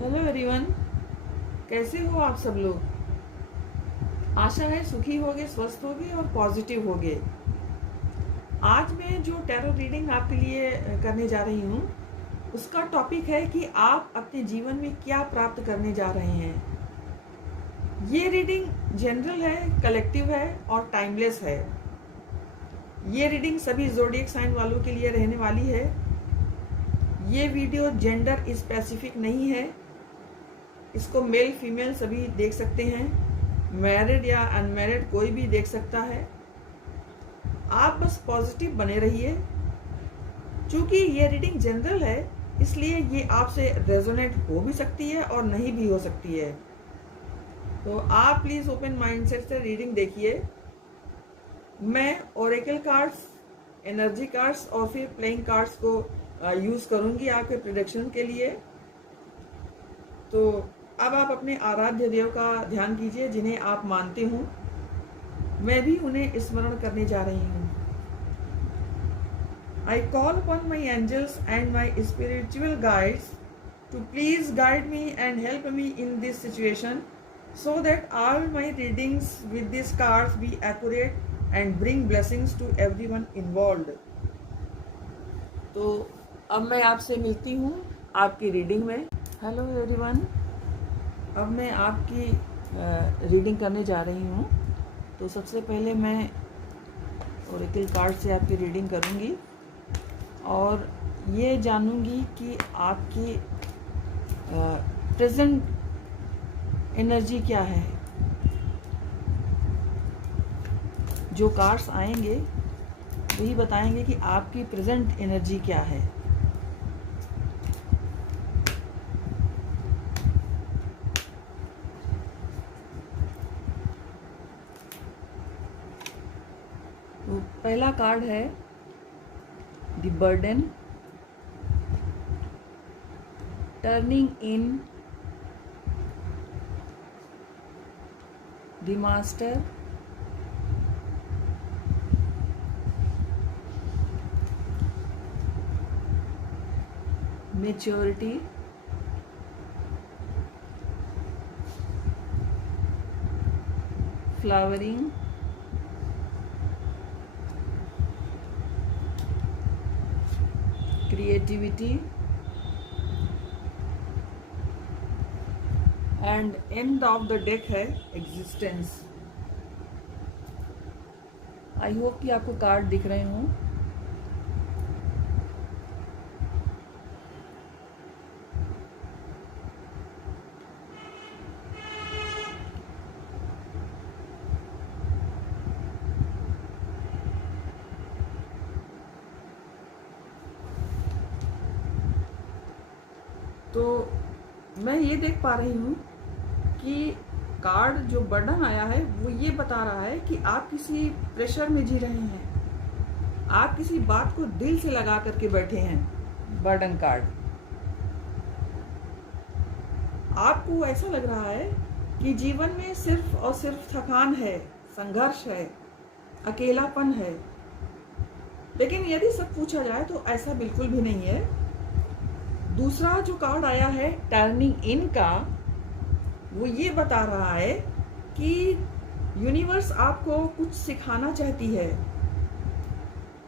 Hello everyone, कैसे हो आप सब लोग। आशा है सुखी होगे, स्वस्थ होगे और पॉजिटिव होगे। आज मैं जो टैरो रीडिंग आपके लिए करने जा रही हूँ उसका टॉपिक है कि आप अपने जीवन में क्या प्राप्त करने जा रहे हैं। ये रीडिंग जनरल है, कलेक्टिव है और टाइमलेस है। ये रीडिंग सभी ज़ोडिएक साइन वालों के लिए रहने वाली है। ये वीडियो जेंडर स्पेसिफिक नहीं है, इसको मेल फीमेल सभी देख सकते हैं, मैरिड या अनमैरिड कोई भी देख सकता है। आप बस पॉजिटिव बने रहिए। चूंकि ये रीडिंग जनरल है इसलिए ये आपसे रेजोनेट हो भी सकती है और नहीं भी हो सकती है। तो आप प्लीज़ ओपन माइंडसेट से रीडिंग देखिए। मैं ओरेकल कार्ड्स, एनर्जी कार्ड्स और फिर प्लेइंग कार्ड्स को यूज़ करूँगी आपके प्रेडिक्शन के लिए। तो अब आप अपने आराध्य देव का ध्यान कीजिए जिन्हें आप मानते हो। मैं भी उन्हें स्मरण करने जा रही हूँ। I call upon my angels and my spiritual guides to please guide me and help me in this situation so that all my readings with these cards be accurate and bring blessings to everyone involved. तो अब मैं आपसे मिलती हूँ आपकी reading में। Hello everyone, अब मैं आपकी रीडिंग करने जा रही हूँ। तो सबसे पहले मैं ओरेकल कार्ड से आपकी रीडिंग करूँगी और ये जानूँगी कि आपकी प्रेजेंट एनर्जी क्या है। जो कार्ड्स आएंगे वही बताएंगे कि आपकी प्रेजेंट एनर्जी क्या है। तो पहला कार्ड है the burden, turning in, the master, maturity, flowering, creativity and end of the deck है एग्जिस्टेंस। आई होप कि आपको कार्ड दिख रहे हों। तो मैं ये देख पा रही हूँ कि कार्ड जो बर्डन आया है वो ये बता रहा है कि आप किसी प्रेशर में जी रहे हैं। आप किसी बात को दिल से लगा करके बैठे हैं। बर्डन कार्ड, आपको ऐसा लग रहा है कि जीवन में सिर्फ और सिर्फ थकान है, संघर्ष है, अकेलापन है। लेकिन यदि सब पूछा जाए तो ऐसा बिल्कुल भी नहीं है। दूसरा जो कार्ड आया है टर्निंग इन का, वो ये बता रहा है कि यूनिवर्स आपको कुछ सिखाना चाहती है।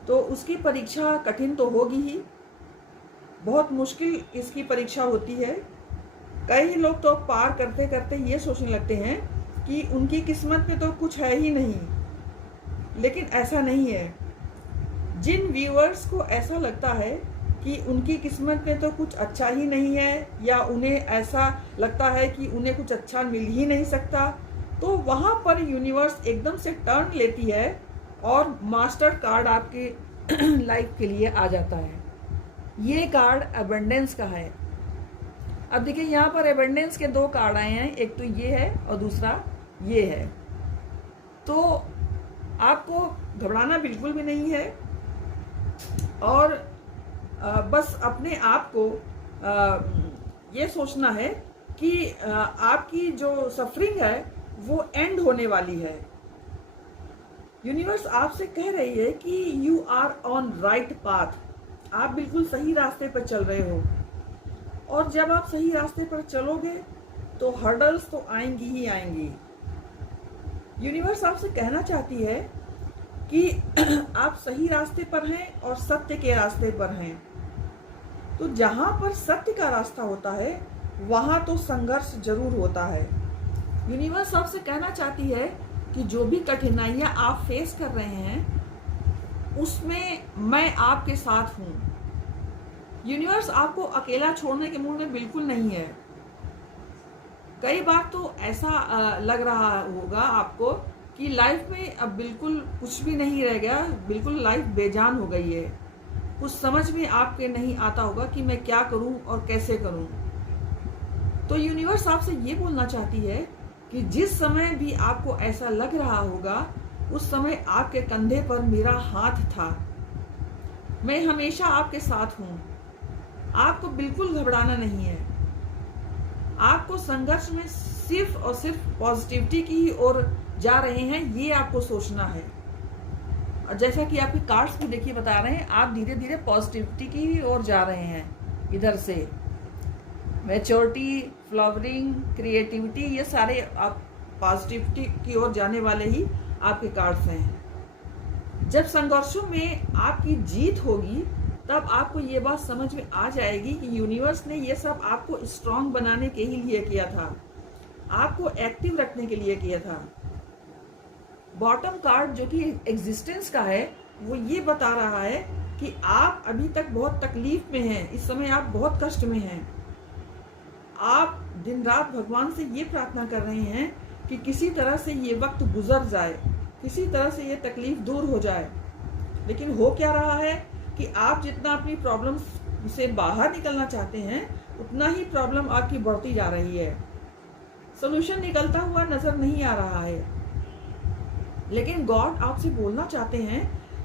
तो उसकी परीक्षा कठिन तो होगी ही, बहुत मुश्किल इसकी परीक्षा होती है। कई लोग तो पार करते करते ये सोचने लगते हैं कि उनकी किस्मत में तो कुछ है ही नहीं, लेकिन ऐसा नहीं है। जिन व्यूअर्स को ऐसा लगता है कि उनकी किस्मत में तो कुछ अच्छा ही नहीं है या उन्हें ऐसा लगता है कि उन्हें कुछ अच्छा मिल ही नहीं सकता, तो वहाँ पर यूनिवर्स एकदम से टर्न लेती है और मास्टर कार्ड आपकी लाइफ के लिए आ जाता है। ये कार्ड अबंडेंस का है। अब देखिए यहाँ पर अबंडेंस के दो कार्ड आए हैं, एक तो ये है और दूसरा ये है। तो आपको घबराना बिल्कुल भी नहीं है और बस अपने आप को ये सोचना है कि आपकी जो सफरिंग है वो एंड होने वाली है। यूनिवर्स आपसे कह रही है कि you are on right path, आप बिल्कुल सही रास्ते पर चल रहे हो और जब आप सही रास्ते पर चलोगे तो हर्डल्स तो आएंगी ही आएंगी। यूनिवर्स आपसे कहना चाहती है कि आप सही रास्ते पर हैं और सत्य के रास्ते पर हैं। तो जहाँ पर सत्य का रास्ता होता है वहाँ तो संघर्ष जरूर होता है। यूनिवर्स आपसे कहना चाहती है कि जो भी कठिनाइयाँ आप फेस कर रहे हैं उसमें मैं आपके साथ हूँ। यूनिवर्स आपको अकेला छोड़ने के मूड में बिल्कुल नहीं है। कई बार तो ऐसा लग रहा होगा आपको कि लाइफ में अब बिल्कुल कुछ भी नहीं रह गया, बिल्कुल लाइफ बेजान हो गई है। कुछ समझ में आपके नहीं आता होगा कि मैं क्या करूं और कैसे करूं। तो यूनिवर्स आपसे ये बोलना चाहती है कि जिस समय भी आपको ऐसा लग रहा होगा उस समय आपके कंधे पर मेरा हाथ था। मैं हमेशा आपके साथ हूं। आपको बिल्कुल घबराना नहीं है। आपको संघर्ष में सिर्फ और सिर्फ पॉजिटिविटी की ओर जा रहे हैं, ये आपको सोचना है। और जैसा कि आपके कार्ड्स भी देखिए बता रहे हैं, आप धीरे धीरे पॉजिटिविटी की ओर जा रहे हैं। इधर से मैच्योरिटी, फ्लावरिंग, क्रिएटिविटी, ये सारे आप पॉजिटिविटी की ओर जाने वाले ही आपके कार्ड्स हैं। जब संघर्षों में आपकी जीत होगी तब आपको ये बात समझ में आ जाएगी कि यूनिवर्स ने ये सब आपको स्ट्रांग बनाने के ही लिए किया था, आपको एक्टिव रखने के लिए किया था। बॉटम कार्ड जो कि एग्जिस्टेंस का है वो ये बता रहा है कि आप अभी तक बहुत तकलीफ में हैं, इस समय आप बहुत कष्ट में हैं। आप दिन रात भगवान से ये प्रार्थना कर रहे हैं कि किसी तरह से ये वक्त गुजर जाए, किसी तरह से ये तकलीफ दूर हो जाए। लेकिन हो क्या रहा है कि आप जितना अपनी प्रॉब्लम से बाहर निकलना चाहते हैं उतना ही प्रॉब्लम आपकी बढ़ती जा रही है। सोल्यूशन निकलता हुआ नजर नहीं आ रहा है। लेकिन गॉड आपसे बोलना चाहते हैं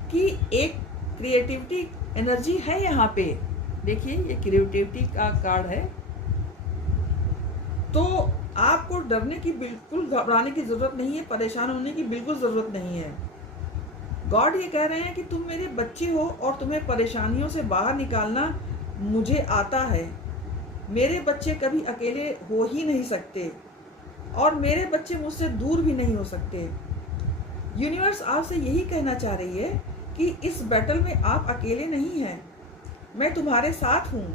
कि एक क्रिएटिविटी एनर्जी है यहाँ पे। देखिए ये क्रिएटिविटी का कार्ड है। तो आपको डरने की, बिल्कुल घबराने की जरूरत नहीं है, परेशान होने की बिल्कुल जरूरत नहीं है। गॉड ये कह रहे हैं कि तुम मेरे बच्चे हो और तुम्हें परेशानियों से बाहर निकालना मुझे आता है। मेरे बच्चे कभी अकेले हो ही नहीं सकते और मेरे बच्चे मुझसे दूर भी नहीं हो सकते। यूनिवर्स आपसे यही कहना चाह रही है कि इस बैटल में आप अकेले नहीं हैं, मैं तुम्हारे साथ हूँ।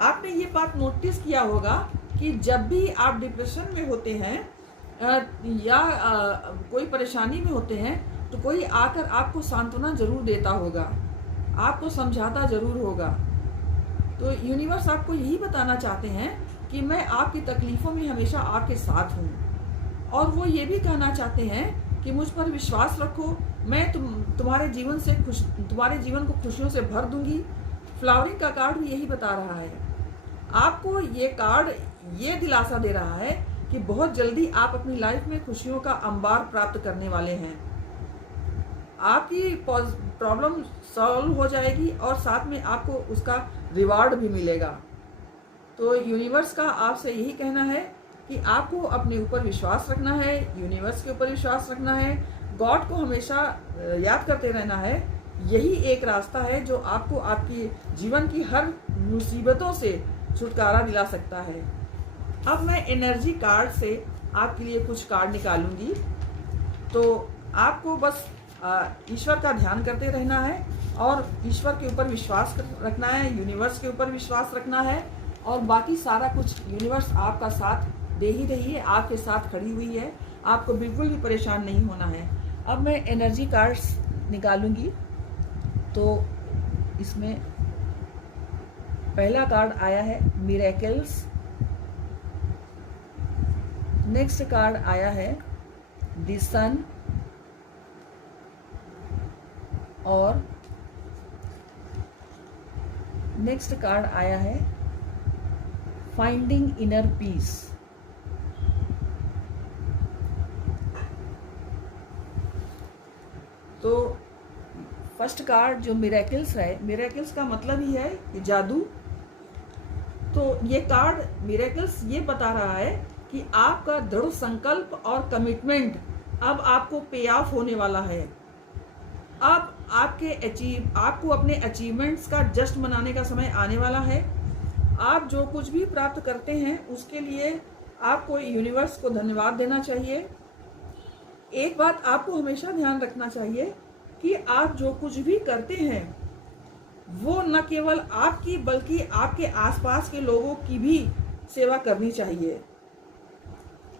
आपने ये बात नोटिस किया होगा कि जब भी आप डिप्रेशन में होते हैं या कोई परेशानी में होते हैं तो कोई आकर आपको सांत्वना जरूर देता होगा, आपको समझाता जरूर होगा। तो यूनिवर्स आपको यही बताना चाहते हैं कि मैं आपकी तकलीफ़ों में हमेशा आपके साथ हूँ। और वो ये भी कहना चाहते हैं कि मुझ पर विश्वास रखो, मैं तुम्हारे जीवन को खुशियों से भर दूंगी। फ्लावरिंग का कार्ड भी यही बता रहा है। आपको ये कार्ड ये दिलासा दे रहा है कि बहुत जल्दी आप अपनी लाइफ में खुशियों का अंबार प्राप्त करने वाले हैं। आपकी प्रॉब्लम सॉल्व हो जाएगी और साथ में आपको उसका रिवार्ड भी मिलेगा। तो यूनिवर्स का आपसे यही कहना है कि आपको अपने ऊपर विश्वास रखना है, यूनिवर्स के ऊपर विश्वास रखना है, गॉड को हमेशा याद करते रहना है। यही एक रास्ता है जो आपको आपकी जीवन की हर मुसीबतों से छुटकारा दिला सकता है। अब मैं एनर्जी कार्ड से आपके लिए कुछ कार्ड निकालूंगी। तो आपको बस ईश्वर का ध्यान करते रहना है और ईश्वर के ऊपर विश्वास रखना है, यूनिवर्स के ऊपर विश्वास रखना है और बाकी सारा कुछ यूनिवर्स आपका साथ दे ही रही है, आपके साथ खड़ी हुई है। आपको बिल्कुल भी परेशान नहीं होना है। अब मैं एनर्जी कार्ड्स निकालूंगी। तो इसमें पहला कार्ड आया है मिरेकल्स, नेक्स्ट कार्ड आया है द सन और नेक्स्ट कार्ड आया है फाइंडिंग इनर पीस। तो फर्स्ट कार्ड जो मिरेकल्स है, मिरेकल्स का मतलब ही है कि जादू। तो ये कार्ड मिरेकल्स ये बता रहा है कि आपका दृढ़ संकल्प और कमिटमेंट अब आपको पे ऑफ होने वाला है। अब आपको अपने अचीवमेंट्स का जश्न मनाने का समय आने वाला है। आप जो कुछ भी प्राप्त करते हैं उसके लिए आपको यूनिवर्स को धन्यवाद देना चाहिए। एक बात आपको हमेशा ध्यान रखना चाहिए कि आप जो कुछ भी करते हैं वो न केवल आपकी बल्कि आपके आसपास के लोगों की भी सेवा करनी चाहिए।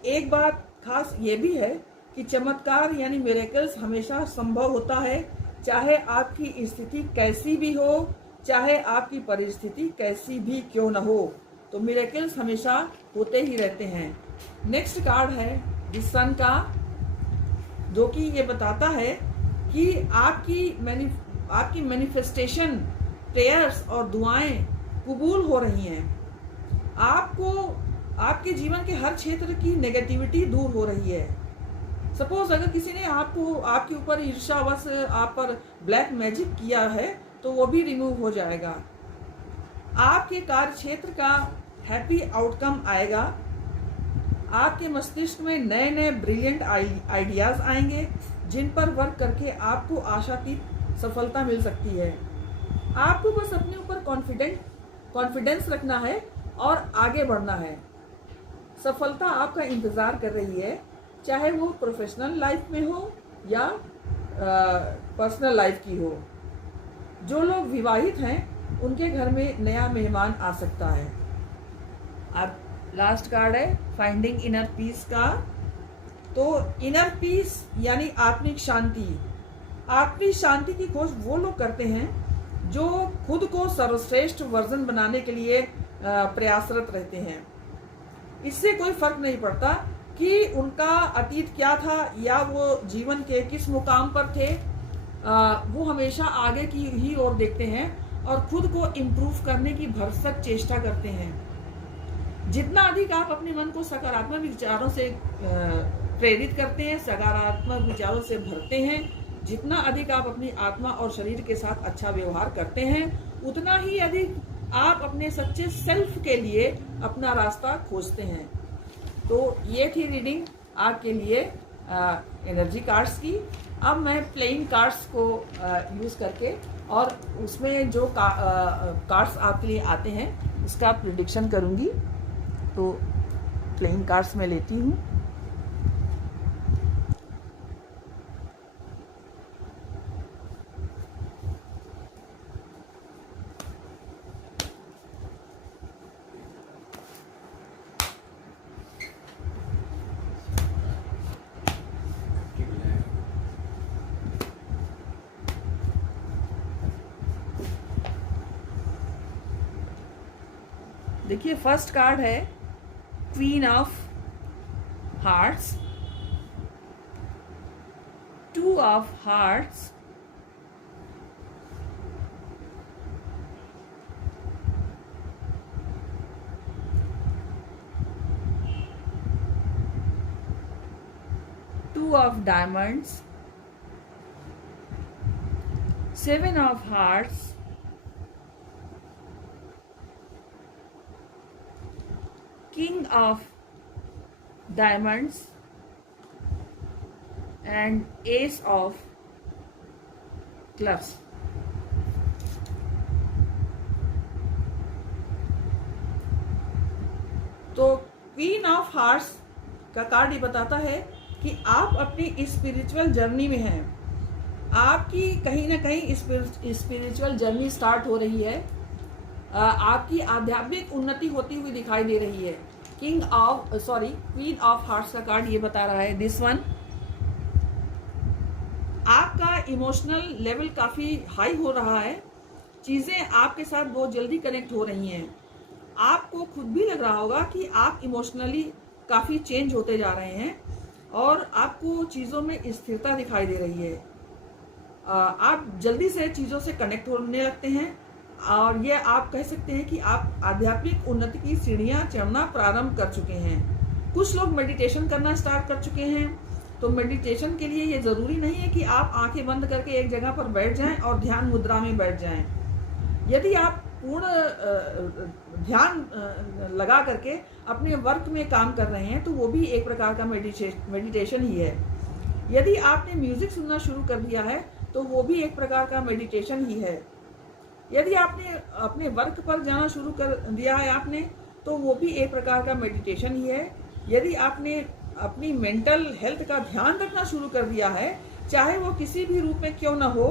एक बात खास ये भी है कि चमत्कार यानी मिरेकल्स हमेशा संभव होता है, चाहे आपकी स्थिति कैसी भी हो, चाहे आपकी परिस्थिति कैसी भी क्यों न हो, तो मिरेकल्स हमेशा होते ही रहते हैं। नेक्स्ट कार्ड है द सन का, जो कि ये बताता है कि आपकी मैनिफेस्टेशन, प्रेयर्स और दुआएं कबूल हो रही हैं। आपको आपके जीवन के हर क्षेत्र की नेगेटिविटी दूर हो रही है। सपोज अगर किसी ने आपके ऊपर ईर्ष्यावश आप पर ब्लैक मैजिक किया है तो वो भी रिमूव हो जाएगा। आपके कार्य क्षेत्र का हैप्पी आउटकम आएगा। आपके मस्तिष्क में नए नए ब्रिलियंट आइडियाज आएंगे जिन पर वर्क करके आपको आशातीत सफलता मिल सकती है। आपको बस अपने ऊपर कॉन्फिडेंस रखना है और आगे बढ़ना है। सफलता आपका इंतजार कर रही है, चाहे वो प्रोफेशनल लाइफ में हो या पर्सनल लाइफ की हो। जो लोग विवाहित हैं उनके घर में नया मेहमान आ सकता है। अब लास्ट कार्ड है फाइंडिंग इनर पीस का। तो इनर पीस यानी आत्मिक शांति। आत्मिक शांति की खोज वो लोग करते हैं जो खुद को सर्वश्रेष्ठ वर्जन बनाने के लिए प्रयासरत रहते हैं। इससे कोई फर्क नहीं पड़ता कि उनका अतीत क्या था या वो जीवन के किस मुकाम पर थे, वो हमेशा आगे की ही ओर देखते हैं और खुद को इम्प्रूव करने की भरसक चेष्टा करते हैं। जितना अधिक आप अपने मन को सकारात्मक विचारों से प्रेरित करते हैं, सकारात्मक विचारों से भरते हैं, जितना अधिक आप अपनी आत्मा और शरीर के साथ अच्छा व्यवहार करते हैं, उतना ही अधिक आप अपने सच्चे सेल्फ के लिए अपना रास्ता खोजते हैं। तो ये थी रीडिंग आपके लिए एनर्जी कार्ड्स की। अब मैं प्लेइंग कार्ड्स को यूज़ करके और उसमें जो कार्ड्स आपके लिए आते हैं उसका प्रिडिक्शन करूँगी। तो प्लेइंग कार्ड्स मैं लेती हूँ। देखिए फर्स्ट कार्ड है queen of hearts, 2 of hearts, two of diamonds, 7 of hearts, King of Diamonds and Ace of Clubs। तो क्वीन ऑफ हार्ट्स का कार्ड ये बताता है कि आप अपनी स्पिरिचुअल जर्नी में हैं। आपकी कहीं ना कहीं स्पिरिचुअल जर्नी स्टार्ट हो रही है। आपकी आध्यात्मिक उन्नति होती हुई दिखाई दे रही है। क्वीन ऑफ हार्ट्स का कार्ड ये बता रहा है दिस वन, आपका इमोशनल लेवल काफी हाई हो रहा है। चीजें आपके साथ बहुत जल्दी कनेक्ट हो रही हैं। आपको खुद भी लग रहा होगा कि आप इमोशनली काफी चेंज होते जा रहे हैं और आपको चीजों में स्थिरता दिखाई दे रही है। आप जल्दी से चीजों से कनेक्ट होने लगते हैं और ये आप कह सकते हैं कि आप आध्यात्मिक उन्नति की सीढ़ियां चढ़ना प्रारंभ कर चुके हैं। कुछ लोग मेडिटेशन करना स्टार्ट कर चुके हैं। तो मेडिटेशन के लिए ये ज़रूरी नहीं है कि आप आंखें बंद करके एक जगह पर बैठ जाएं और ध्यान मुद्रा में बैठ जाएं। यदि आप पूर्ण ध्यान लगा करके अपने वर्क में काम कर रहे हैं तो वो भी एक प्रकार का मेडिटेशन ही है। यदि आपने म्यूजिक सुनना शुरू कर दिया है तो वो भी एक प्रकार का मेडिटेशन ही है। यदि आपने अपने वर्क पर जाना शुरू कर दिया है आपने, तो वो भी एक प्रकार का मेडिटेशन ही है। यदि आपने अपनी मेंटल हेल्थ का ध्यान रखना शुरू कर दिया है, चाहे वो किसी भी रूप में क्यों ना हो,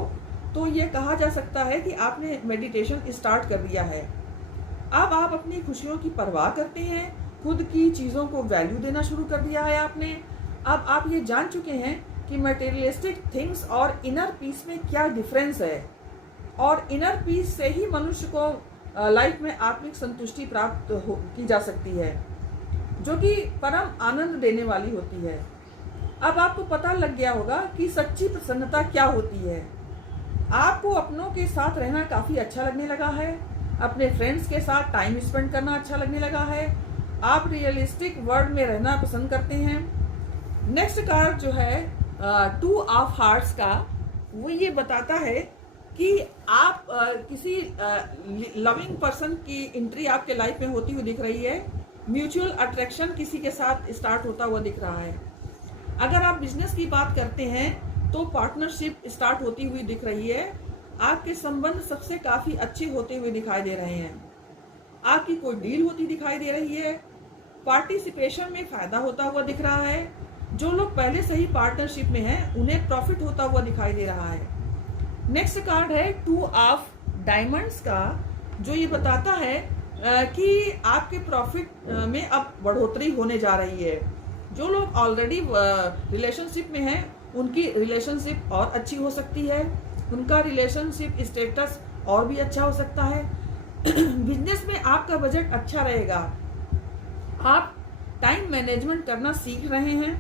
तो ये कहा जा सकता है कि आपने मेडिटेशन स्टार्ट कर दिया है। अब आप अपनी खुशियों की परवाह करते हैं, खुद की चीज़ों को वैल्यू देना शुरू कर दिया है आपने। अब आप ये जान चुके हैं कि मटेरियलिस्टिक थिंग्स और इनर पीस में क्या डिफरेंस है, और इनर पीस से ही मनुष्य को लाइफ में आत्मिक संतुष्टि प्राप्त की जा सकती है, जो कि परम आनंद देने वाली होती है। अब आपको पता लग गया होगा कि सच्ची प्रसन्नता क्या होती है। आपको अपनों के साथ रहना काफ़ी अच्छा लगने लगा है, अपने फ्रेंड्स के साथ टाइम स्पेंड करना अच्छा लगने लगा है, आप रियलिस्टिक वर्ल्ड में रहना पसंद करते हैं। नेक्स्ट कार्ड जो है 2 ऑफ हार्ट्स का, वो ये बताता है कि आप किसी लविंग पर्सन की एंट्री आपके लाइफ में होती हुई दिख रही है। म्यूचुअल अट्रैक्शन किसी के साथ स्टार्ट होता हुआ दिख रहा है। अगर आप बिजनेस की बात करते हैं तो पार्टनरशिप स्टार्ट होती हुई दिख रही है। आपके संबंध सबसे काफ़ी अच्छे होते हुए दिखाई दे रहे हैं। आपकी कोई डील होती दिखाई दे रही है। पार्टिसिपेशन में फ़ायदा होता हुआ दिख रहा है। जो लोग पहले से ही पार्टनरशिप में हैं उन्हें प्रॉफिट होता हुआ दिखाई दे रहा है। नेक्स्ट कार्ड है 2 ऑफ डायमंड्स का, जो ये बताता है कि आपके प्रॉफिट में अब बढ़ोतरी होने जा रही है। जो लोग ऑलरेडी रिलेशनशिप में हैं उनकी रिलेशनशिप और अच्छी हो सकती है, उनका रिलेशनशिप स्टेटस और भी अच्छा हो सकता है। बिजनेस में आपका बजट अच्छा रहेगा। आप टाइम मैनेजमेंट करना सीख रहे हैं।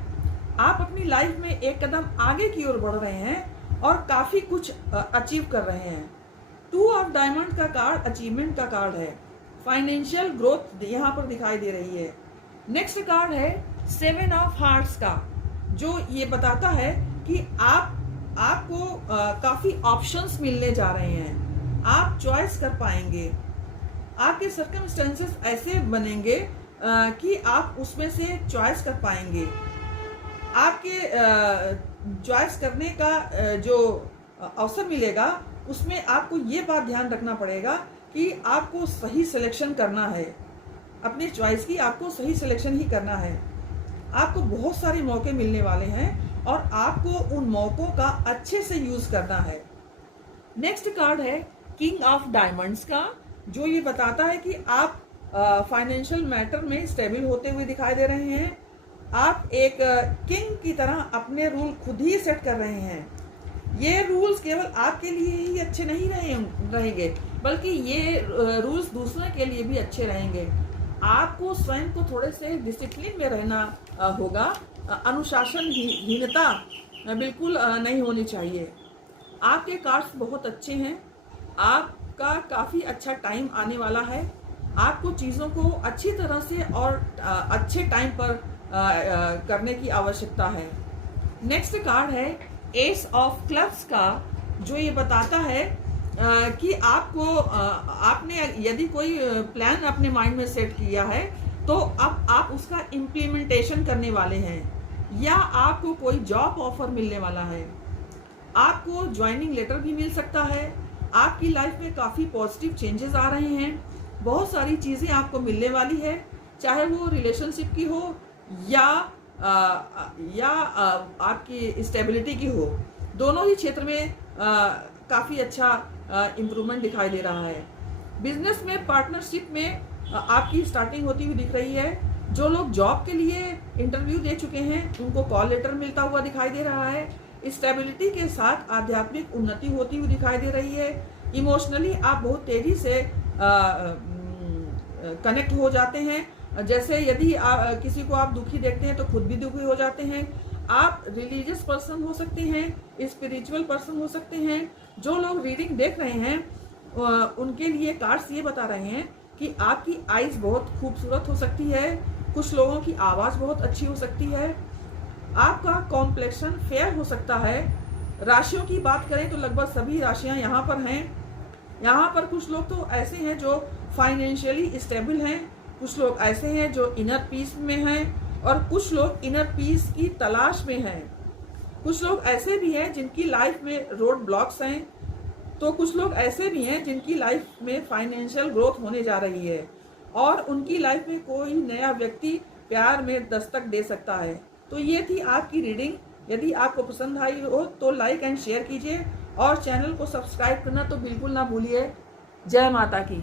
आप अपनी लाइफ में एक कदम आगे की ओर बढ़ रहे हैं और काफ़ी कुछ अचीव कर रहे हैं। 2 ऑफ डायमंड का कार्ड अचीवमेंट का कार्ड है। फाइनेंशियल ग्रोथ यहाँ पर दिखाई दे रही है। नेक्स्ट कार्ड है 7 ऑफ हार्ट्स का, जो ये बताता है कि आपको काफ़ी ऑप्शंस मिलने जा रहे हैं। आप चॉइस कर पाएंगे। आपके सर्कमस्टेंसेस ऐसे बनेंगे कि आप उसमें से चॉइस कर पाएंगे। आपके चॉइस करने का जो अवसर मिलेगा उसमें आपको ये बात ध्यान रखना पड़ेगा कि आपको सही सिलेक्शन करना है। अपनी चॉइस की आपको सही सिलेक्शन ही करना है। आपको बहुत सारे मौके मिलने वाले हैं और आपको उन मौकों का अच्छे से यूज़ करना है। नेक्स्ट कार्ड है किंग ऑफ डायमंड्स का, जो ये बताता है कि आप फाइनेंशियल मैटर में स्टेबल होते हुए दिखाई दे रहे हैं। आप एक किंग की तरह अपने रूल खुद ही सेट कर रहे हैं। ये रूल्स केवल आपके लिए ही अच्छे नहीं रहेंगे, बल्कि ये रूल्स दूसरों के लिए भी अच्छे रहेंगे। आपको स्वयं को थोड़े से डिसिप्लिन में रहना होगा। अनुशासनहीनता बिल्कुल नहीं होनी चाहिए। आपके कार्ड्स बहुत अच्छे हैं। आपका काफ़ी अच्छा टाइम आने वाला है। आपको चीज़ों को अच्छी तरह से और अच्छे टाइम पर करने की आवश्यकता है। नेक्स्ट कार्ड है एस ऑफ क्लब्स का, जो ये बताता है कि आपने यदि कोई प्लान अपने माइंड में सेट किया है तो अब आप उसका इम्प्लीमेंटेशन करने वाले हैं, या आपको कोई जॉब ऑफर मिलने वाला है। आपको ज्वाइनिंग लेटर भी मिल सकता है। आपकी लाइफ में काफ़ी पॉजिटिव चेंजेस आ रहे हैं। बहुत सारी चीज़ें आपको मिलने वाली है, चाहे वो रिलेशनशिप की हो या आपकी स्टेबिलिटी की हो। दोनों ही क्षेत्र में काफ़ी अच्छा इम्प्रूवमेंट दिखाई दे रहा है। बिजनेस में पार्टनरशिप में आपकी स्टार्टिंग होती हुई दिख रही है। जो लोग जॉब के लिए इंटरव्यू दे चुके हैं उनको कॉल लेटर मिलता हुआ दिखाई दे रहा है। स्टेबिलिटी के साथ आध्यात्मिक उन्नति होती हुई दिखाई दे रही है। इमोशनली आप बहुत तेज़ी से कनेक्ट हो जाते हैं। जैसे यदि किसी को आप दुखी देखते हैं तो खुद भी दुखी हो जाते हैं। आप रिलीजियस पर्सन हो सकते हैं, स्पिरिचुअल पर्सन हो सकते हैं। जो लोग रीडिंग देख रहे हैं उनके लिए कार्ड्स ये बता रहे हैं कि आपकी आइज़ बहुत खूबसूरत हो सकती है। कुछ लोगों की आवाज़ बहुत अच्छी हो सकती है। आपका कॉम्प्लेक्शन फेयर हो सकता है। राशियों की बात करें तो लगभग सभी राशियां यहाँ पर हैं। यहाँ पर कुछ लोग तो ऐसे हैं जो फाइनेंशियली स्टेबल हैं, कुछ लोग ऐसे हैं जो इनर पीस में हैं, और कुछ लोग इनर पीस की तलाश में हैं। कुछ लोग ऐसे भी हैं जिनकी लाइफ में रोड ब्लॉक्स हैं। तो कुछ लोग ऐसे भी हैं जिनकी लाइफ में फाइनेंशियल ग्रोथ होने जा रही है और उनकी लाइफ में कोई नया व्यक्ति प्यार में दस्तक दे सकता है। तो ये थी आपकी रीडिंग। यदि आपको पसंद आई हो तो लाइक एंड शेयर कीजिए और चैनल को सब्सक्राइब करना तो बिल्कुल ना भूलिए। जय माता की।